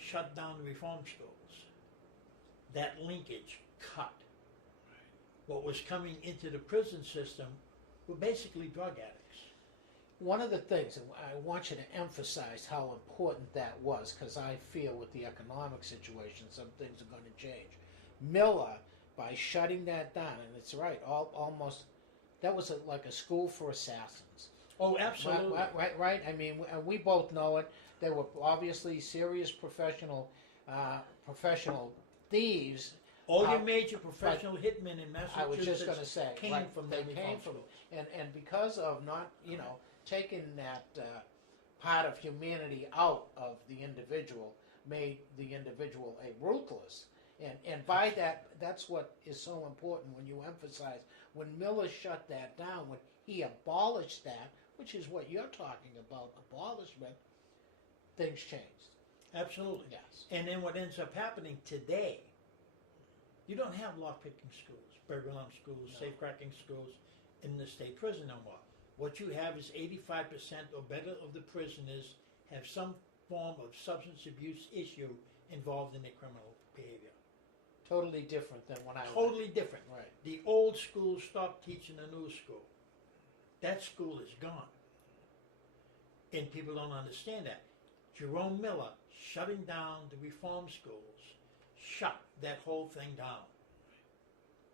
shut down the reform schools, that linkage cut. What was coming into the prison system were basically drug addicts. One of the things, and I want you to emphasize how important that was, because I feel with the economic situation, some things are going to change. Miller, by shutting that down, and it's right, almost, that was like a school for assassins. Oh, absolutely. Right. I mean, we both know it. There were obviously serious professional thieves. All your major professional hitmen in Massachusetts I was just going to say, came from they came from, and because of not, taking that part of humanity out of the individual, made the individual a ruthless. And by that, that's what is so important when you emphasize, when Miller shut that down, when he abolished that, which is what you're talking about, abolishment, things changed. Absolutely. Yes. And then what ends up happening today, you don't have lockpicking schools, burglar alarm schools, safe-cracking schools in the state prison no more. What you have is 85% or better of the prisoners have some form of substance abuse issue involved in their criminal behavior. Totally different than when I Totally different. Right. The old school stopped teaching the new school. That school is gone. And people don't understand that. Jerome Miller shutting down the reform schools shut that whole thing down.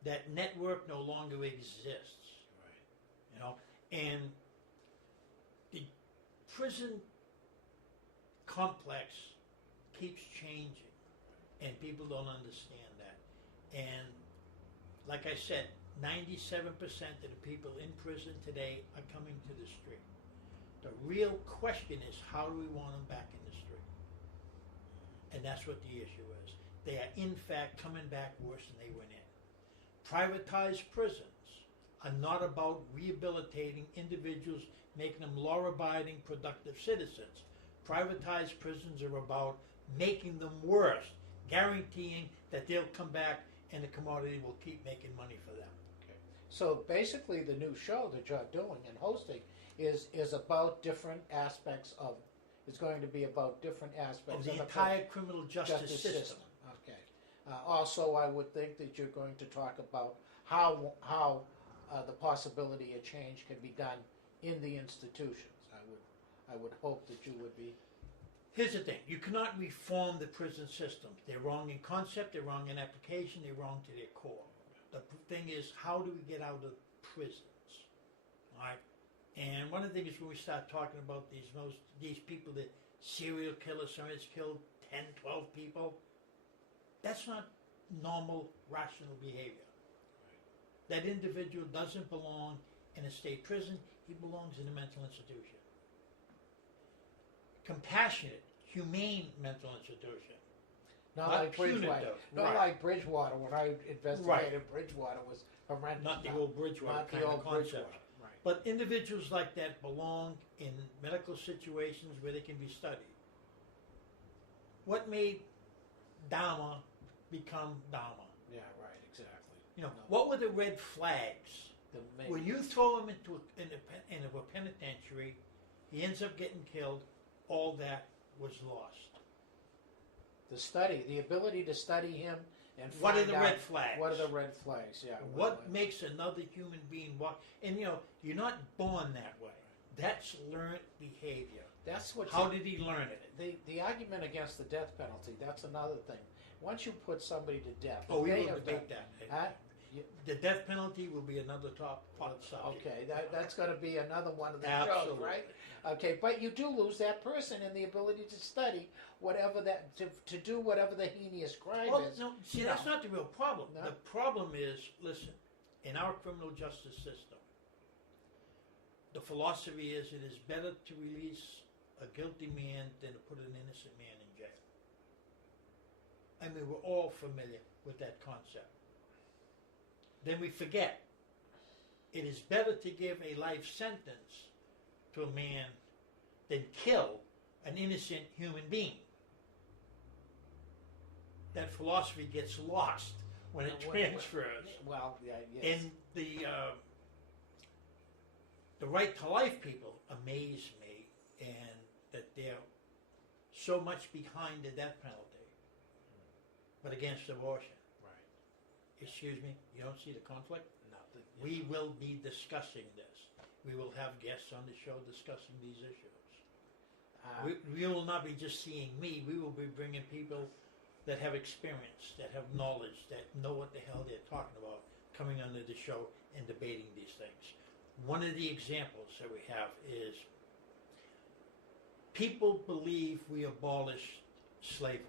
That network no longer exists. Right. And the prison complex keeps changing, and people don't understand that. And like I said, 97% of the people in prison today are coming to the street. The real question is, how do we want them back in the street? And that's what the issue is. They are in fact coming back worse than they went in. Privatized prisons are not about rehabilitating individuals, making them law-abiding, productive citizens. Privatized prisons are about making them worse, guaranteeing that they'll come back and the commodity will keep making money for them. Okay. So basically the new show that you're doing and hosting is about different aspects of, it's going to be about different aspects Of the entire criminal justice system. Okay. Also, I would think that you're going to talk about how the possibility of change can be done in the institutions. I would hope that you would be. Here's the thing, you cannot reform the prison systems. They're wrong in concept, they're wrong in application, they're wrong to their core. The thing is, how do we get out of prisons? All right? And one of the things when we start talking about these people that serial killers, somebody's killed 10, 12 people, that's not normal, rational behavior. That individual doesn't belong in a state prison, he belongs in a mental institution. Compassionate, humane mental institution. Not like Bridgewater. Not like Bridgewater. When I investigated, Bridgewater was horrendous. Not the old Bridgewater Not kind the old of concept. Bridgewater. Right. But individuals like that belong in medical situations where they can be studied. What made Dahmer become Dahmer? Yeah, right, exactly. What were the red flags? When you throw him into a penitentiary, he ends up getting killed, all that was lost. The ability to study him and find what are the out red flags? What are the red flags? Yeah. What makes another human being walk? And you're not born that way. That's learned behavior. That's what. How did he learn it? The argument against the death penalty. That's another thing. Once you put somebody to death, we will debate that. You, The death penalty will be another top subject. Okay, that's going to be another one of the Absolutely. shows, right? Okay, but you do lose that person in the ability to study whatever to do whatever the heinous crime is. No, see, that's not the real problem. No. The problem is, listen, in our criminal justice system, the philosophy is it is better to release a guilty man than to put an innocent man in jail. I mean, we're all familiar with that concept. Then we forget. It is better to give a life sentence to a man than kill an innocent human being. That philosophy gets lost when it transfers. Well, yeah, yes. And the right to life people amaze me, and that they're so much behind the death penalty, but against abortion. Right. Excuse me, you don't see the conflict? No. We will be discussing this. We will have guests on the show discussing these issues. We will not be just seeing me. We will be bringing people that have experience, that have knowledge, that know what the hell they're talking about, coming onto the show and debating these things. One of the examples that we have is people believe we abolished slavery.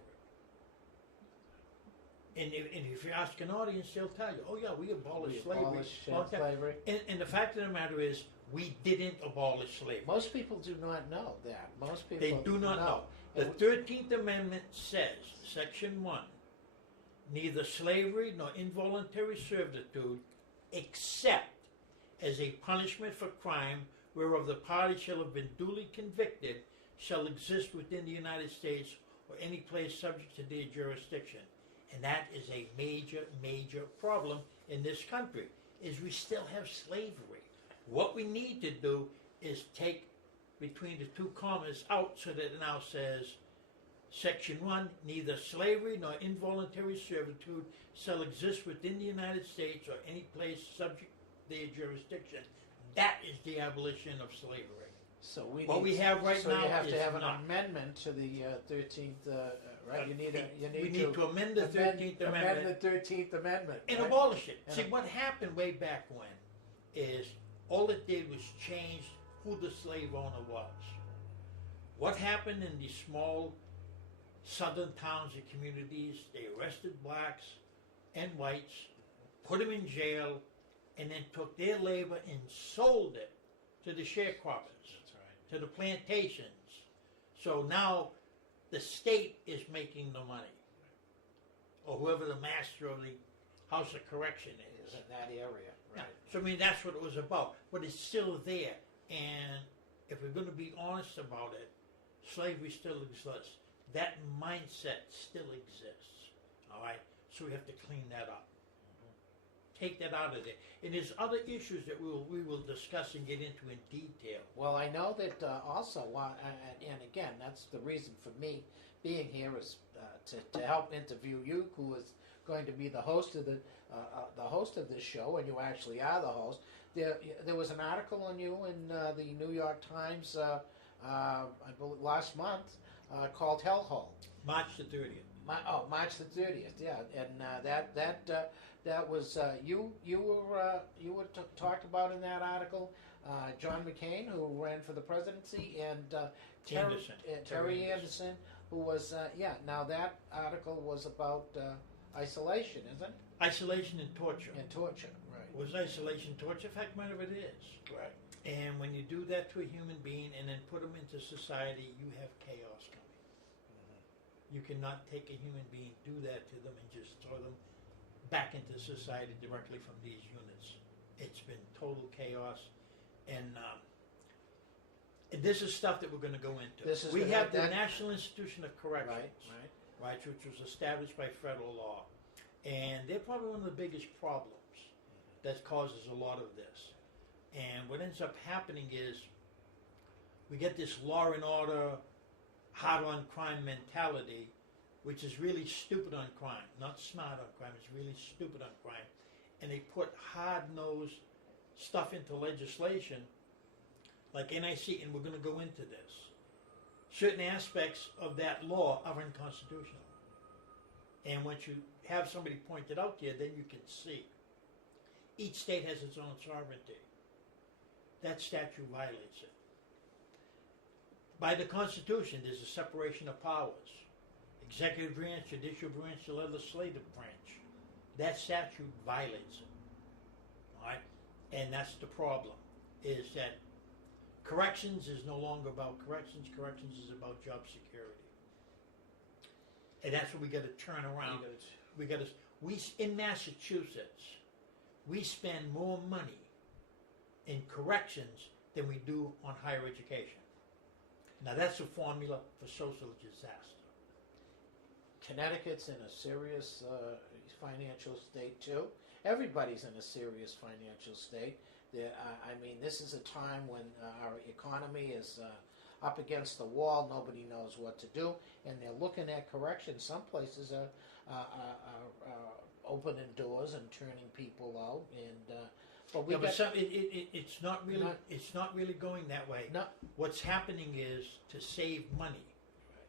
And if you ask an audience, they'll tell you, oh yeah, we abolished slavery. Slavery. And the fact of the matter is, we didn't abolish slavery. Most people do not know that. Most people They do not know. The 13th Amendment says, Section 1, neither slavery nor involuntary servitude, except as a punishment for crime whereof the party shall have been duly convicted, shall exist within the United States or any place subject to their jurisdiction. And that is a major, major problem in this country, is we still have slavery. What we need to do is take between the two commas out so that it now says, Section 1, neither slavery nor involuntary servitude shall exist within the United States or any place subject to their jurisdiction. That is the abolition of slavery. So we have right now you have is to have an not. amendment to the 13th, right? We need to amend the 13th Amendment. Amend the 13th Amendment. And right? abolish it. See, what happened way back when is all it did was change who the slave owner was. What happened in these small southern towns and communities, they arrested blacks and whites, put them in jail, and then took their labor and sold it to the sharecroppers, to the plantations. So now the state is making the money, or whoever the master of the House of Correction is. In that area, right. Yeah. So I mean, that's what it was about, but it's still there. And if we're going to be honest about it, slavery still exists. That mindset still exists, all right? So we have to clean that up. Take that out of there. And there's other issues that we will discuss and get into in detail. Well, I know that also, and again, that's the reason for me being here is to help interview you, who is going to be the host of this show, and you actually are the host. There was an article on you in the New York Times, I believe last month, called Hellhole. March the 30th. March the 30th, yeah, and that was you were talked about in that article. John McCain, who ran for the presidency, and Terry Anderson, who was Now that article was about isolation, isn't it? Isolation and torture. And torture, right? Was isolation torture? In fact, much of it is. Right. And when you do that to a human being and then put them into society, you have chaos coming. You cannot take a human being, do that to them, and just throw them back into society directly from these units. It's been total chaos, and this is stuff that we're going to go into. We have the National Institution of Corrections, right, which was established by federal law, and they're probably one of the biggest problems that causes a lot of this. And what ends up happening is we get this law and order, hard on crime mentality, which is really stupid on crime, not smart on crime, it's really stupid on crime. And they put hard-nosed stuff into legislation, like NIC, and we're going to go into this. Certain aspects of that law are unconstitutional. And once you have somebody point it out to you, then you can see. Each state has its own sovereignty. That statute violates it. By the Constitution, there's a separation of powers. Executive branch, judicial branch, the legislative branch. That statute violates it. All right? And that's the problem, is that corrections is no longer about corrections. Corrections is about job security. And that's what we got to turn around. In Massachusetts, we spend more money in corrections than we do on higher education. Now that's a formula for social disaster. Connecticut's in a serious financial state too. Everybody's in a serious financial state. I mean, this is a time when our economy is up against the wall. Nobody knows what to do, and they're looking at corrections. Some places are opening doors and turning people out, and but we Yeah, but got it's not really it's not really going that way. no What's happening is to save money,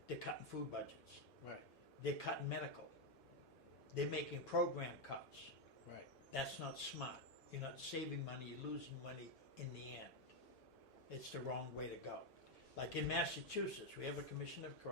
they're cutting food budgets. right, They're cutting medical. They're making program cuts. right. That's not smart. You're not saving money, you're losing money in the end. It's the wrong way to go. Like in Massachusetts, we have a commission of corrections.